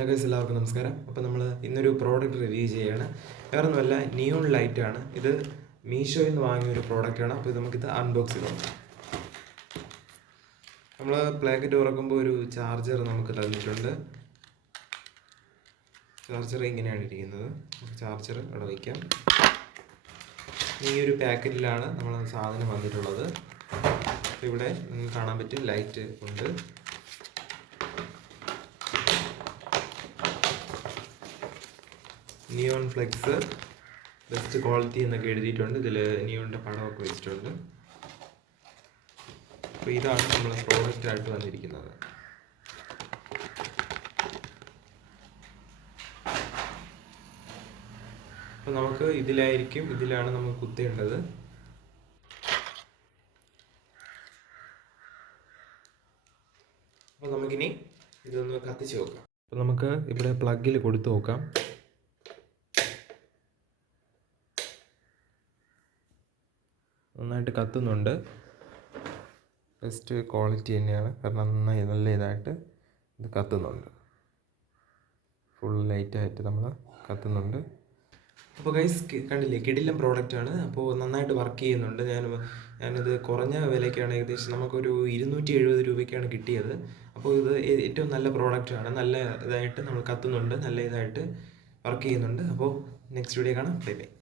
Hello guys, എല്ലാവർക്കും നമസ്കാരം. അപ്പോൾ നമ്മൾ ഇന്നൊരു പ്രോഡക്റ്റ് റിവ്യൂ ചെയ്യുകയാണ്. വേറൊന്നുമല്ല, നിയോൺ ലൈറ്റാണ്. ഇത് മീഷോയിൽ നിന്ന് വാങ്ങിയൊരു പ്രോഡക്റ്റാണ്. അപ്പോൾ ഇത് നമുക്കിത് അൺബോക്സ് ചെയ്ത് നോക്കാം. നമ്മൾ പ്ലാക്കറ്റ് തുറക്കുമ്പോൾ ഒരു ചാർജർ നമുക്ക് തന്നിട്ടുണ്ട്. ചാർജർ ഇങ്ങനെയാണ് ഇരിക്കുന്നത്. ചാർജർ അവിടെ വയ്ക്കാം. ഈ ഒരു പാക്കറ്റിലാണ് നമ്മൾ സാധനം വന്നിട്ടുള്ളത്. ഇവിടെ കാണാൻ പറ്റും, ലൈറ്റ് ഉണ്ട്. നിയോൺ ഫ്ലെക്സ് ബെസ്റ്റ് ക്വാളിറ്റി എന്നൊക്കെ എഴുതിയിട്ടുണ്ട്. ഇതിൽ നിയോണിൻ്റെ പടമൊക്കെ വെച്ചിട്ടുണ്ട്. അപ്പോൾ ഇതാണ് നമ്മൾ പ്രോഡക്റ്റായിട്ട് വന്നിരിക്കുന്നത്. അപ്പോൾ നമുക്ക് ഇതിലാണ് നമുക്ക് കുത്തേണ്ടത്. അപ്പോൾ നമുക്കിനി ഇതൊന്ന് കത്തിച്ച് നോക്കാം. അപ്പോൾ നമുക്ക് ഇവിടെ പ്ലഗിൽ കൊടുത്തു നോക്കാം. നന്നായിട്ട് കത്തുന്നുണ്ട്. ബെസ്റ്റ് ക്വാളിറ്റി തന്നെയാണ്, കാരണം നന്നായി നല്ല ഇതായിട്ട് ഇത് കത്തുന്നുണ്ട്. ഫുൾ ലൈറ്റായിട്ട് നമ്മൾ കത്തുന്നുണ്ട്. അപ്പോൾ ഗൈസ് കണ്ടില്ലേ, കിടിലം പ്രോഡക്റ്റാണ്. അപ്പോൾ നന്നായിട്ട് വർക്ക് ചെയ്യുന്നുണ്ട്. ഞാനിത് കുറഞ്ഞ വിലയ്ക്കാണ്, ഏകദേശം നമുക്കൊരു 270 രൂപയ്ക്കാണ് കിട്ടിയത്. അപ്പോൾ ഇത് ഏറ്റവും നല്ല പ്രോഡക്റ്റാണ്. നല്ല ഇതായിട്ട് നമ്മൾ കത്തുന്നുണ്ട്, നല്ല ഇതായിട്ട് വർക്ക് ചെയ്യുന്നുണ്ട്. അപ്പോൾ നെക്സ്റ്റ് വീഡിയോ കാണാം. Bye bye.